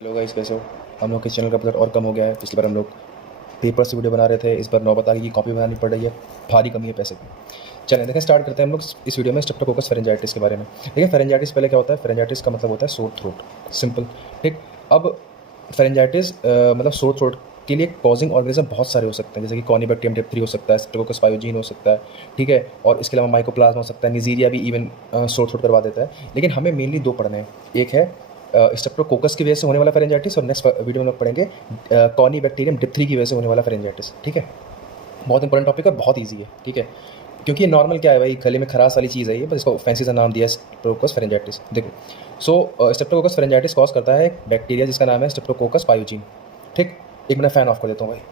Hello guys, कैसे हो। हम लोग के चैनल का बजट और कम हो गया है। पिछली बार हम लोग पेपर से वीडियो बना रहे थे, इस बार नौबत आ गई कि कॉपी बनानी पड़ रही है। भारी कमी है पैसे की। चलें देखें, स्टार्ट करते हैं हम लोग इस वीडियो में स्ट्रेप्टोकोकस फेरेंजाइटिस के बारे में। देखिए, फेरेंजाइटिस पहले क्या होता है। फेरेंजाइटिस का मतलब होता है सोर थ्रोट, सिंपल। ठीक। अब फेरेंजाइटिस मतलब सोर थ्रोट के लिए कॉजिंग ऑर्गेनिज्म बहुत सारे हो सकते हैं, जैसे कि कॉनिबैक्टीरियम डिप्थरी हो सकता है, स्ट्रेप्टोकोकस पायोजीन हो सकता है। ठीक है। और इसके अलावा माइकोप्लाज्मा हो सकता है, निजीरिया भी इवन सोर थ्रोट करवा देता है। लेकिन हमें मेनली दो पढ़ने हैं। एक है स्ट्रेप्टोकोकस की वजह से होने वाला फेरेंजाइटिस, और नेक्स्ट वीडियो में लोग पढ़ेंगे कॉनिबैक्टीरियम डिप्थरी की वजह से होने वाला फेरेंजाइटिस। ठीक है। बहुत इंपॉर्टेंट टॉपिक है, बहुत ईजी है। ठीक है। क्योंकि ये नॉर्मल क्या है भाई, गले में खराश वाली चीज़ है ये, बस इसको फैंसी सा नाम दिया है स्ट्रेप्टोकोकस फेरेंजाइटिस। देखो, स्ट्रेप्टोकोकस फेरेंजाइटिस कॉज करता है एक बैक्टीरिया जिसका नाम है स्ट्रेप्टोकोकस पायोजीन। ठीक। एक मिनट फैन ऑफ कर देता हूँ भाई।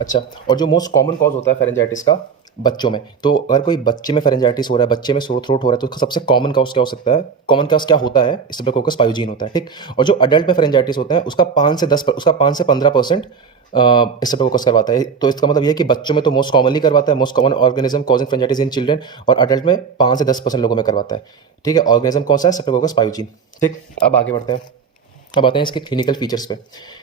अच्छा, और जो मोस्ट कॉमन कॉज होता है फेरेंजाइटिस का बच्चों में, तो अगर कोई बच्चे में फेरेंजाइटिस हो रहा है, बच्चे में सोर थ्रोट हो रहा है, तो उसका सबसे कॉमन कॉज क्या हो सकता है। कॉमन कॉज क्या होता है, स्ट्रेप्टोकोकस पायोजीन होता है। ठीक। और जो अडल्ट में फेरेंजाइटिस होता है उसका 5 से 15% स्ट्रेप्टोकोकस करवाता है। तो इसका मतलब ये है कि बच्चों में तो मोस्ट कॉमनली करवाता है, most common organism causing pharyngitis in children, और अडल्ट में 5 से 10% लोगों में करवाता है। ठीक है। ऑर्गेनिज्म कौन सा है, स्ट्रेप्टोकोकस पायोजीन। ठीक। अब आगे बढ़ते हैं। अब आते हैं इसके क्लिनिकल फीचर्स पे।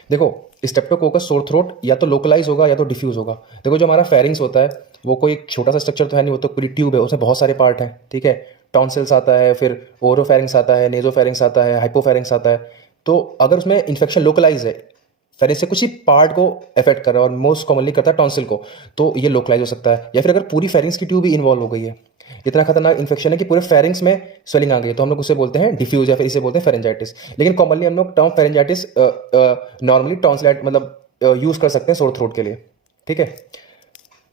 देखो, स्ट्रेप्टोकोकस सोर थ्रोट या तो लोकलाइज होगा या तो डिफ्यूज होगा। देखो, जो हमारा फेरिंग्स होता है वो कोई छोटा सा स्ट्रक्चर तो है नहीं, वो तो पूरी ट्यूब है, उसमें बहुत सारे पार्ट हैं। ठीक है। टॉन्सिल्स आता है, फिर ओरोफेरिंग्स आता है, नेजोफेरिंग्स आता है, हाइपोफेरिंग्स आता है। तो अगर उसमें इन्फेक्शन लोकलाइज है, फेरिंग्स से कुछ ही पार्ट को अफेक्ट कर रहा है, और मोस्ट कॉमनली करता है टॉन्सिल को, तो ये लोकलाइज हो सकता है। या फिर अगर पूरी फेरिंग्स की ट्यूब भी इन्वॉल्व हो गई है, इतना खतरनाक इन्फेक्शन है कि पूरे फेरिंग्स में स्वेलिंग आ गई है, तो हम लोग उसे बोलते हैं डिफ्यूज, या फिर इसे बोलते हैं फेरेंजाइटिस। लेकिन कॉमनली हम लोग टर्म फेरेंजाइटिस नॉर्मली टॉन्सिलाइट मतलब यूज कर सकते हैं सोर थ्रोट के लिए। ठीक है।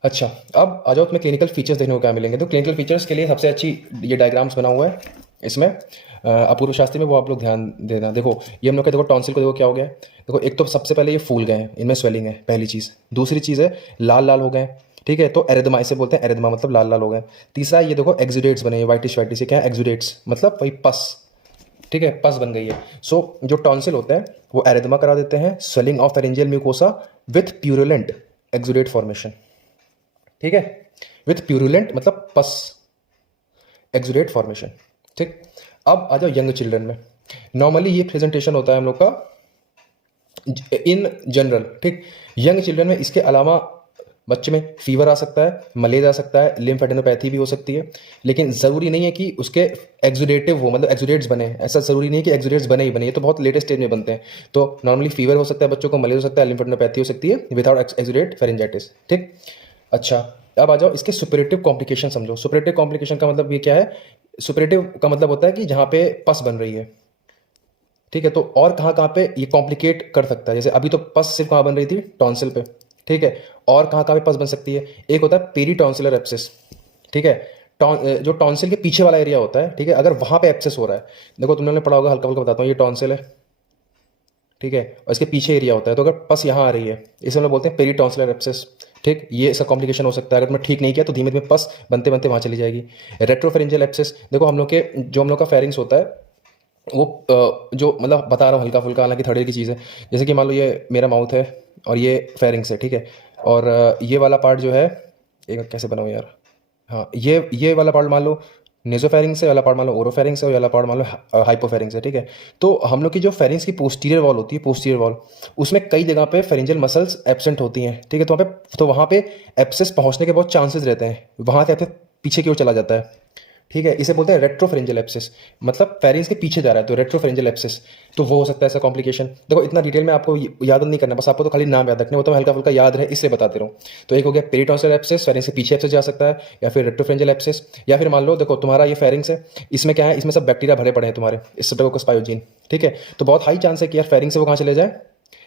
अच्छा, अब आ जाओ तुम्हें क्लिनिकल फीचर्स देखने को क्या मिलेंगे। तो क्लिनिकल फीचर्स के लिए सबसे अच्छी ये डायग्राम्स बना हुआ है इसमें, अपूर्व शास्त्री में, वो आप लोग ध्यान देना। देखो, ये हम लोग के देखो टॉन्सिल को देखो क्या हो गया है। देखो, एक तो सबसे पहले ये फूल गए हैं, इनमें स्वेलिंग है, पहली चीज़। दूसरी चीज़ है लाल लाल हो गए हैं। ठीक है। तो एरिदमा इसे बोलते हैं, एरिदमा मतलब लाल लाल हो गए। तीसरा, ये देखो एक्जुडेट्स बने, वाइटिश वाइटिश, ये क्या है, एक्जुडेट्स मतलब वही पस। ठीक है, पस बन गई है। सो जो टॉन्सिल होते हैं वो एरिदमा करा देते हैं, swelling of pharyngeal mucosa with purulent exudate formation. ठीक है। विथ प्यूरुलेंट मतलब पस, एक्जुडेट फॉर्मेशन। ठीक। अब आ जाओ यंग चिल्ड्रन में। नॉर्मली ये प्रेजेंटेशन होता है हम लोग का इन जनरल। ठीक। यंग चिल्ड्रन में इसके अलावा बच्चे में फीवर आ सकता है, मलेरिया आ सकता है, लिम्फेडेनोपैथी भी हो सकती है। लेकिन ज़रूरी नहीं है कि उसके एक्जुडेटिव हो, मतलब एक्जुडेट्स बने। ऐसा ज़रूरी नहीं है कि एक्जुडेट्स बने ही बने, ये तो बहुत लेटेस्ट स्टेज में बनते हैं। तो नॉर्मली फीवर हो सकता है बच्चों को, मलेरिया हो सकता है, लिम्फेडेनोपैथी हो सकती है विदाउट एक्जुडेट फेरेंजाइटिस। ठीक। अच्छा, अब आ जाओ इसके सुपरेटिव कॉम्प्लिकेशन समझो। सुपरेटिव कॉम्प्लिकेशन का मतलब ये क्या है। सुपरेटिव का मतलब होता है कि जहाँ पे पस बन रही है। ठीक है। तो और कहाँ कहाँ पे ये कॉम्प्लिकेट कर सकता है, जैसे अभी तो पस सिर्फ कहाँ बन रही थी, टॉन्सिल पे। ठीक है। और कहाँ कहाँ पे पस बन सकती है, एक होता है पेरी टॉन्सिलर एप्सिस। ठीक है। जो टॉन्सिल के पीछे वाला एरिया होता है, ठीक है, अगर वहाँ पे एप्सिस हो रहा है, देखो तुम लोगों ने पढ़ा होगा, हल्का हल्का बताता हूँ, ये टॉन्सिल है। ठीक है। और इसके पीछे एरिया होता है, तो अगर पस यहाँ आ रही है, इसे हम लोग बोलते हैं पेरी टॉन्सिलर एप्सिस। ठीक। ये इसका कॉम्प्लिकेशन हो सकता है, अगर तुमने ठीक नहीं किया तो धीमे धीमे पस बनते बनते वहाँ चली जाएगी। रेट्रोफेरेंजियल एप्सिस, देखो जो हम लोग का फेरिंग्स होता है वो जो मतलब बता रहा हूँ हल्का फुल्का, हालांकि थर्ड ईयर की चीज़ है। जैसे कि मान लो ये मेरा माउथ है और ये फेरिंग्स है। ठीक है। और ये वाला पार्ट जो है, एक कैसे बनाऊँ यार, हाँ, ये वाला पार्ट मान लो नेजोफेरिंग्स है, वाला पार्ट मान लो ओरोफेरिंग्स है, और वाला पार्ट मान लो हाइपोफेरिंग्स है। ठीक है। तो हम लोग की जो फेरिंग्स की पोस्टीरियर वॉल होती है, पोस्टीरियर वॉल, उसमें कई जगह पे फेरिंजियल मसल्स एब्सेंट होती हैं। ठीक है। तो वहाँ पे एप्सिस पहुँचने के बहुत चांसेस रहते हैं, वहाँ से एप्सिस पीछे की ओर चला जाता है। ठीक है। इसे बोलते हैं रेट्रोफेरेंजियल एप्सिस, मतलब फेरिंग्स के पीछे जा रहा है, तो रेट्रोफेरेंजियल एप्सिस। तो वो हो सकता है ऐसा कॉम्प्लिकेशन। देखो, इतना डिटेल में आपको याद नहीं करना, बस आपको तो खाली नाम याद रखने, वो तो हल्का फुल्का याद रहे इसलिए बताते रहो। तो एक हो गया पेरीटॉन्सिल एप्सिस, फेरिंग्स के पीछे एप्सिस जा सकता है, या फिर रेट्रोफेरेंजियल एप्सिस। या फिर मान लो, देखो तुम्हारा ये फेरिंग्स है, इसमें क्या है, इसमें सब बैक्टीरिया भरे पड़े हैं तुम्हारे, स्ट्रेप्टोकोकस पायोजीन। ठीक है। तो बहुत हाई चांस है कि यार फेरिंग्स से वो कहाँ चले जाए,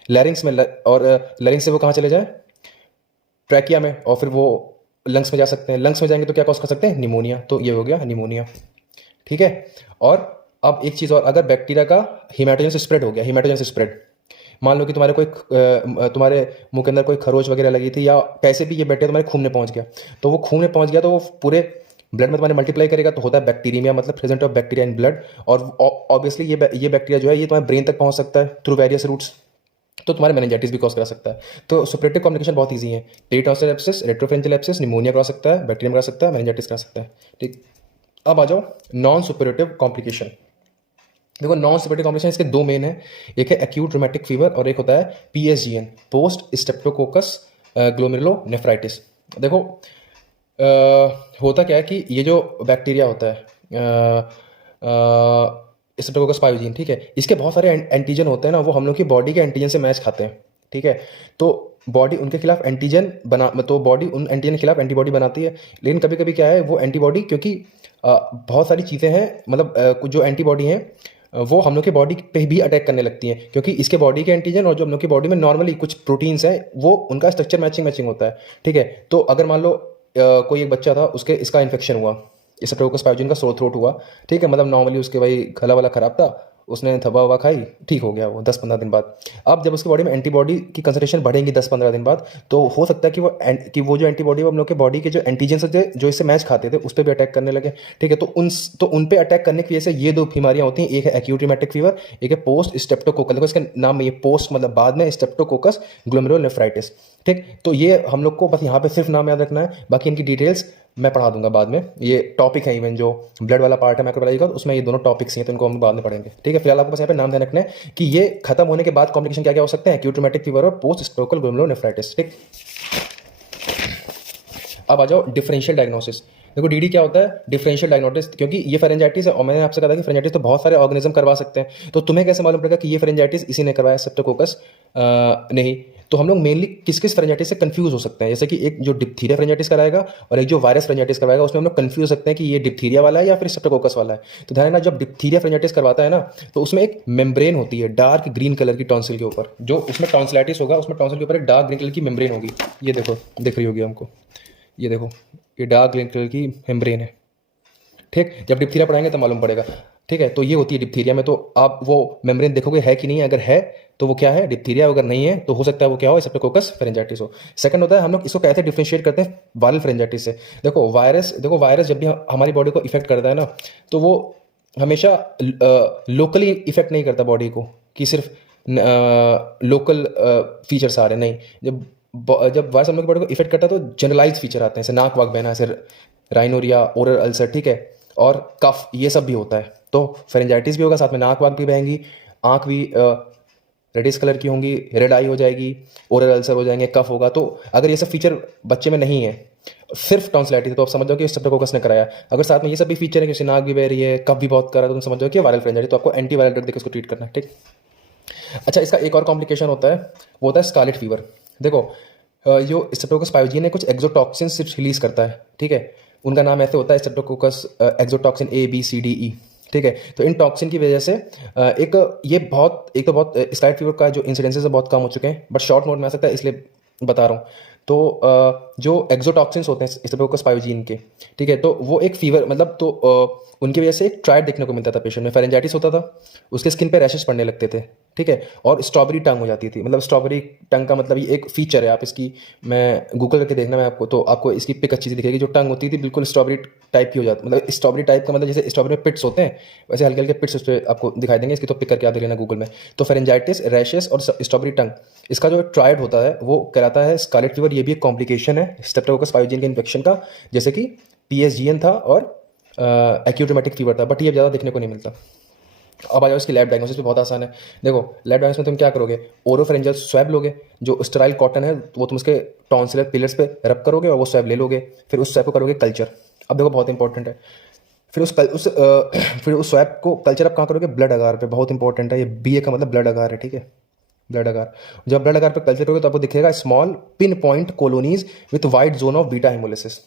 लैरिंग्स में, और लैरिंग्स से वो कहाँ चले जाए, ट्रैकिया में, और फिर वो लंग्स में जा सकते हैं। लंग्स में जाएंगे तो क्या कॉज कर सकते हैं, निमोनिया। तो ये हो गया निमोनिया। ठीक है। और अब एक चीज़ और, अगर बैक्टीरिया का हिमेटोजन से स्प्रेड हो गया, हिमेटोजन से स्प्रेड, मान लो कि तुम्हारे मुंह के अंदर कोई खरोच वगैरह लगी थी, या कैसे भी ये बैक्टीरिया तुम्हारे खून में पहुंच गया, तो वो खून में पहुंच गया तो वो पूरे ब्लड में तुम्हारे मल्टीप्लाई करेगा, तो होता है बैक्टीरिया, मतलब present of bacteria in blood. और ऑब्वियसली ये बैक्टीरिया जो है ये तुम्हारे ब्रेन तक पहुंच सकता है थ्रू वेरियस रूट्स, तो तुम्हारे मेनिंजाइटिस भी कॉज करा सकता है। तो सुपरेटिव कॉम्प्लिकेशन बहुत ईजी है, पेरिटॉन्सिल एब्सेस, रेट्रोफेरेंजियल एब्सेस, निमोनिया करा सकता है, बैक्टीरिया करा सकता है, मेनिंजाइटिस करा सकता है। ठीक। अब आ जाओ नॉन सुपरेटिव कॉम्प्लिकेशन। देखो नॉन स्टेप्टोकोकल कॉम्प्लिकेशन इसके दो मेन है, एक है एक्यूट रूमेटिक फीवर और एक होता है पीएसजीएन, पोस्ट स्टेप्टोकोकस ग्लोमेरुलोनेफ्राइटिस। देखो होता क्या है कि ये जो बैक्टीरिया होता है स्टेप्टोकोकस पायोजीन, ठीक है, इसके बहुत सारे एंटीजन होते हैं ना, वो हम लोग की बॉडी के एंटीजन से मैच खाते हैं, ठीक है। तो बॉडी उनके खिलाफ एंटीजन बना, तो बॉडी उन एंटीजन के खिलाफ एंटीबॉडी बनाती है। लेकिन कभी कभी क्या है, वो एंटीबॉडी क्योंकि बहुत सारी चीज़ें हैं, मतलब कुछ जो एंटीबॉडी हैं वो हम लोग के बॉडी पे भी अटैक करने लगती हैं, क्योंकि इसके बॉडी के एंटीजन और जो हम लोग की बॉडी में नॉर्मली कुछ प्रोटीन्स हैं वो उनका स्ट्रक्चर मैचिंग होता है, ठीक है। तो अगर मान लो कोई एक बच्चा था, उसके इसका इन्फेक्शन हुआ, स्टेप्टोकोकस पायोजीन का सोर थ्रोट हुआ, ठीक है, मतलब नॉर्मली उसके भाई गला वाला खराब था, उसने थवा ववा खाई, ठीक हो गया वो 10-15 दिन बाद। अब जब उसकी बॉडी में एंटीबॉडी की कंसंट्रेशन बढ़ेंगी 10-15 दिन बाद, तो हो सकता है कि वो जो एंटीबॉडी वो हम लोग के बॉडी के जो एंटीजन थे जो इससे मैच खाते थे उस पर भी अटैक करने लगे, ठीक है। तो उन पे अटैक करने की वजह से ये दो बीमारियां होती हैं, एक है एक्यूट रूमेटिक फीवर, एक है पोस्ट स्टेप्टोकोकल। देखो इसके नाम में ये पोस्ट मतलब बाद में, स्टेप्टोकोकस ग्लोमेरुलोनेफ्राइटिस, ठीक। तो ये हम लोग को बस यहाँ पे सिर्फ नाम याद रखना है, बाकी इनकी डिटेल्स मैं पढ़ा दूंगा बाद में। ये टॉपिक है, इवन जो ब्लड वाला पार्ट है माइक्रोबायोलॉजी का, उसमें ये दोनों टॉपिक्स हैं, तो इनको हम बाद में पढ़ेंगे, ठीक है। फिलहाल आपको बस यहाँ पे नाम ध्यान रखना है कि ये खत्म होने के बाद कॉम्प्लिकेशन क्या क्या हो सकते हैं, एक्यूट रूमेटिक फीवर और पोस्ट स्टेप्टोकोकल ग्लोमेरुलोनेफ्राइटिस, ठीक। अब आ जाओ डिफरेंशियल डायग्नोसिस। देखो डीडी क्या होता है, डिफरेंशियल डायग्नोसिस, क्योंकि ये फेरेंजाइटिस है और मैंने आपसे कहा था कि फेरेंजाइटिस तो बहुत सारे ऑर्गेनिज्म करवा सकते हैं, तो तुम्हें कैसे मालूम पड़ेगा कि ये फेरेंजाइटिस इसी ने करवाया, स्टेप्टोकोकस नहीं। तो हम लोग मेनली किस किस फेरेंजाइटिस से कंफ्यूज हो सकते हैं, जैसे कि एक जो डिप्थीरिया फेरेंजाइटिस कराएगा और एक जो वायरस फेरेंजाइटिस करवाएगा, उसमें हम लोग कंफ्यूज हो सकते हैं कि ये डिप्थीरिया वाला है या फिर स्टेप्टोकोकस वाला है। तो ध्यान रखना, जब डिप्थीरिया फेरेंजाइटिस करवाता है ना, तो उसमें एक मेम्ब्रेन होती है डार्क ग्रीन कलर की टॉन्सिल के ऊपर, जो उसमें टॉन्सिलाइटिस होगा, उसमें टॉन्सिल के ऊपर एक डार्क ग्रीन कलर की मेम्ब्रेन होगी। ये देखो, दिख रही होगी हमको, ये देखो, ये डार्क ग्रीन कलर की मेम्ब्रेन है, ठीक। जब डिप्थीरिया पढ़ाएंगे तो मालूम पड़ेगा, ठीक है। तो ये होती है डिप्थीरिया में, तो आप वो मेम्ब्रेन देखोगे है कि नहीं है, अगर है तो वो क्या है, डिप्थीरिया, अगर नहीं है तो हो सकता है वो क्या हो, स्टेप्टोकोकस फेरेंजाइटिस हो। सेकंड होता है, हम लोग इसको कैसे डिफरेंशिएट करते हैं वायरल फेरेंजाइटिस से। देखो वायरस जब भी हमारी बॉडी को इफेक्ट करता है ना, तो वो हमेशा लोकली इफेक्ट नहीं करता बॉडी को, कि सिर्फ लोकल फीचर्स आ रहे, नहीं। जब वायरस हम लोग की बॉडी को इफेक्ट करता है तो जनरलाइज फीचर आते हैं, जैसे नाक वाक बहना, ऐसे राइनोरिया, ओरल अल्सर, ठीक है, और कफ, ये सब भी होता है। तो फेरेंजाइटिस भी होगा, साथ में नाक वाक भी बहेंगी, आंख भी रेडिश कलर की होंगी, रेड आई हो जाएगी, ओरल अल्सर हो जाएंगे, कफ होगा। तो अगर ये सब फीचर बच्चे में नहीं है, सिर्फ टॉन्सिलाइटिस है, तो आप समझ जाओ कि स्टेप्टोकोकस ने कराया। अगर साथ में ये सब भी फीचर है कि नाक भी बह रही है, कफ भी बहुत कर रहा है, तो तुम समझ जाओ कि वायरल फेरेंजाइटिस, तो आपको एंटीवायरल ड्रग देकर उसको ट्रीट करना है, ठीक। अच्छा, इसका एक और कॉम्प्लिकेशन होता है, वो होता है स्कारलेट फीवर। देखो जो स्टेप्टोकोकस पायोजीन है कुछ एक्सोटॉक्सिन रिलीज करता है, ठीक है, उनका नाम ऐसे होता है streptococcus exotoxin A B C D E, ठीक है। तो इन टॉक्सिन की वजह से एक तो बहुत स्कारलेट फीवर का जो इंसिडेंसेस है बहुत कम हो चुके हैं, बट शॉर्ट नोट में आ सकता है, इसलिए बता रहा हूँ। तो जो एक्सोटॉक्सिन्स होते हैं स्टेप्टोकोकस पायोजीन के, ठीक है, तो वो एक फीवर, मतलब तो उनकी वजह से एक ट्रायड देखने को मिलता था पेशेंट में, फेरेंजाइटिस होता था, उसके स्किन पे रैशेस पड़ने लगते थे, ठीक है, और स्ट्रॉबेरी टंग हो जाती थी। मतलब स्ट्रॉबेरी टंग का मतलब ये एक फीचर है, आप इसकी, मैं गूगल करके देखना मैं आपको, तो आपको इसकी पिक अच्छी सी दिखेगी। जो टंग होती थी बिल्कुल स्ट्रॉबेरी टाइप की हो जाती, मतलब स्ट्रॉबेरी टाइप का मतलब जैसे स्ट्रॉबेरी में पिट्स होते हैं, वैसे हल्के हल्के पिट्स उस पर आपको दिखाई देंगे, इसकी तो पिक करके याद लेना गूगल में। तो फेरेंजाइटिस, रैशेस और स्ट्रॉबेरी टंग, इसका जो ट्रायड होता है वो कहलाता है स्कारलेट फीवर। ये भी एक कॉम्प्लिकेशन है स्टेप्टोकोकस पायोजीन के इन्फेक्शन का, जैसे कि पीएसजीएन था और एक्यूट रूमेटिक फीवर था, बट ये ज़्यादा देखने को नहीं मिलता। अब आ जाओ इसकी लैब डायग्नोसिस भी बहुत आसान है। देखो लैब डायग्नोसिस में तुम क्या करोगे, ओरोफेरेंजियल स्वैब लोगे, जो स्टेराइल कॉटन है वो तुम उसके टॉन्सिलर पिलर्स पे रब करोगे और वो स्वैब ले लोगे, फिर उस स्वैब को करोगे कल्चर। अब देखो बहुत इंपॉर्टेंट है, फिर उस स्वैब को कल्चर आप कहाँ करोगे, ब्लड अगार पे, बहुत इंपॉर्टेंट है ये, BA का मतलब ब्लड अगार है, ठीक है, ब्लड अगार। जब ब्लड अगार पे कल्चर करोगे तो आपको दिखेगा small pin point colonies with wide zone of beta haemolysis,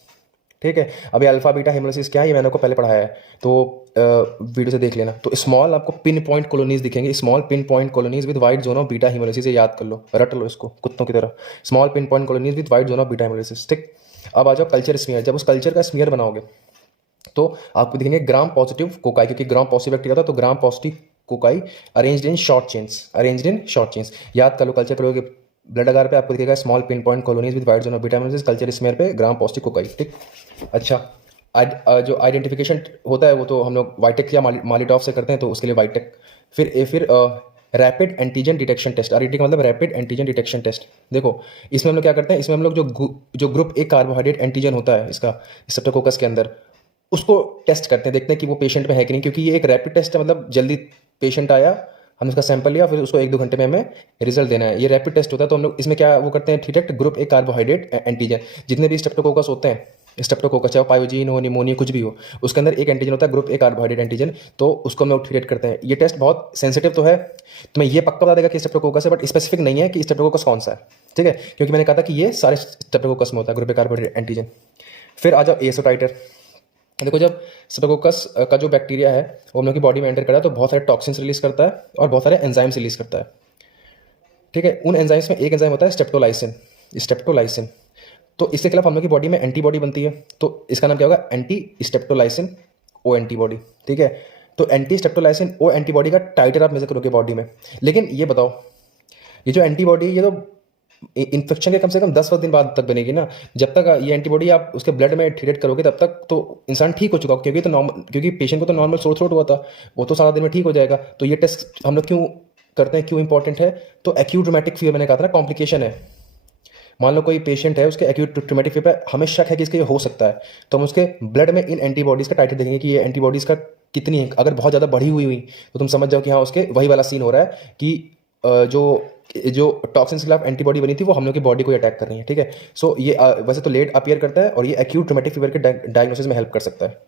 ठीक है। अभी अल्फा बीटा हेमोलिसिस क्या है ये मैंने आपको पहले पढ़ाया है, तो वीडियो से देख लेना। तो स्मॉल आपको पिन पॉइंट कॉलोनीज दिखेंगे, small pin point colonies with wide zone of beta haemolysis, ये याद कर लो, रट लो इसको कुत्तों की तरह, small pin point colonies with wide zone of beta haemolysis, ठीक। अब आ जाओ कल्चर स्मीयर। जब उस कल्चर का स्मीयर बनाओगे तो आपको दिखेंगे ग्राम पॉजिटिव कोकाई, क्योंकि ग्राम पॉजिटिव बैक्टीरिया था, तो ग्राम positive cocci arranged in short chains, याद कर लो। कल्चर करोगे ब्लड अगार पे आपको दिखेगा small pin point colonies with wide zone of beta hemolysis, culture smear पे ग्राम पॉजिटिव कोकाई, ठीक। अच्छा, जो आइडेंटिफिकेशन होता है वो तो हम लोग वाइटेक या मालिटॉफ से करते हैं, तो उसके लिए वाइटेक। फिर rapid antigen detection test, RET का मतलब रैपिड एंटीजन डिटेक्शन टेस्ट। देखो इसमें हम लोग क्या करते हैं, इसमें हम लोग जो ग्रुप ए कार्बोहाइड्रेट एंटीजन होता है इसका स्ट्रेप्टोकोकस के अंदर, उसको टेस्ट करते हैं, देखते हैं कि वो पेशेंट में है कि नहीं, क्योंकि ये एक रैपिड टेस्ट है, मतलब जल्दी पेशेंट आया, हमने उसका सैंपल लिया, फिर उसको 1-2 घंटे में हमें रिजल्ट देना है। ये रैपिड टेस्ट होता है। तो हम लोग इसमें क्या वो करते हैं, detect group A carbohydrate antigen. जितने भी स्ट्रेप्टोकोकस होते हैं, स्ट्रेप्टोकोकस चाहे पायोजीन हो, निमोनिया, कुछ भी हो, उसके अंदर एक एंटीजन होता है ग्रुप ए कार्बोहाइड्रेट एंटीजन। तो उसको हम लोग डिटेक्ट करते हैं। ये टेस्ट बहुत सेंसिटिव तो है, तो मैं ये पक्का बता देगा कि स्ट्रेप्टोकोकस है, बट स्पेसिफिक नहीं है कि स्ट्रेप्टोकोकस कौन सा है, ठीक है, क्योंकि मैंने कहा था कि ये सारे स्ट्रेप्टोकोकस में होता है ग्रुप ए कार्बोहाइड्रेट एंटीजन। फिर आ जाओ एसो टाइटर। देखो, जब स्ट्रेप्टोकोकस का जो बैक्टीरिया है वो हम लोग की बॉडी में एंटर करता है तो बहुत सारे टॉक्सिन्स रिलीज करता है और बहुत सारे एंजाइम्स रिलीज करता है, ठीक है। उन एंजाइम्स में एक एंजाइम होता है स्टेप्टोलाइसिन। स्टेप्टोलाइसिन, तो इसके खिलाफ हम लोग की बॉडी में एंटीबॉडी बनती है, तो इसका नाम क्या होगा, एंटी स्टेप्टोलाइसिन ओ एंटीबॉडी, ठीक है। तो एंटी स्टेप्टोलाइसिन ओ एंटीबॉडी का टाइटर आप मेजर करोगे बॉडी में। लेकिन ये बताओ, ये जो एंटीबॉडी, ये तो इन्फेक्शन के कम से कम 10 दिन बाद तक बनेगी ना। जब तक ये एंटीबॉडी आप उसके ब्लड में ट्रीट करोगे तब तक तो इंसान ठीक हो चुका हो, क्योंकि तो नॉर्मल, क्योंकि पेशेंट को तो नॉर्मल सोर थ्रोट हुआ था, वो तो 7 दिन में ठीक हो जाएगा। तो ये टेस्ट हम लोग क्यों करते हैं, क्यों इंपॉर्टेंट है, तो एक्यूट रोमैटिक फीवर, मैंने कहा था ना, कॉम्प्लिकेशन है। मान लो कोई पेशेंट है, उसके एक्यूट रोमैटिक फीवर पे हमें शक है कि इसके ये हो सकता है, तो हम उसके ब्लड में इन एंटीबॉडीज़ का टाइटर देखेंगे कि ये एंटीबॉडीज़ का कितनी है। अगर बहुत ज़्यादा बढ़ी हुई तो तुम समझ जाओ कि हाँ, उसके वही वाला सीन हो रहा है कि जो जो टॉक्सिन के खिलाफ एंटीबॉडी बनी थी वो हम लोग की बॉडी को अटैक कर रही है, ठीक है। सो ये वैसे तो लेट अपीयर करता है और ये एक्यूट रोमैटिक फीवर के डायग्नोसिस में हेल्प कर सकता है।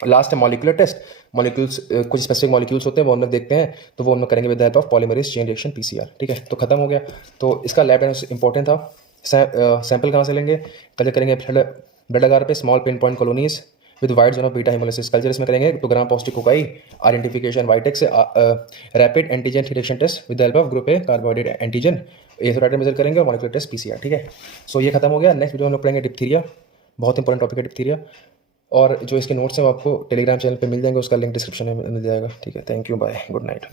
लास्ट है मॉलिक्यूलर टेस्ट। मॉलिक्यूल्स, कुछ स्पेसिफिक मॉलिक्यूल्स होते हैं वो हम लोग देखते हैं, तो वो हम लोग करेंगे with the help of polymerase chain reaction PCR, ठीक है। तो खत्म हो गया। तो इसका लैब इंपॉर्टेंट था। सैंपल कहाँ से लेंगे, कल्चर करेंगे ब्लड अगार पे small pin point colonies with wide zone of beta hemolysis culture. इसमें करेंगे 2 gram positive cocci identification Viteks से rapid antigen detection test with the help of group A carbohydrate antigen. ASO titre major करेंगे और molecular test PCR, ठीक है। सो ये खत्म हो गया। नेक्स्ट वीडियो हम लोग पढ़ेंगे डिप्थीरिया, बहुत इंपॉर्टेंट टॉपिक है डिप्थीरिया। और जो इसके नोट्स हैं वो आपको टेलीग्राम चैनल पे मिल जाएंगे, उसका लिंक डिस्क्रिप्शन में मिल जाएगा, ठीक है। Thank you, bye, good night.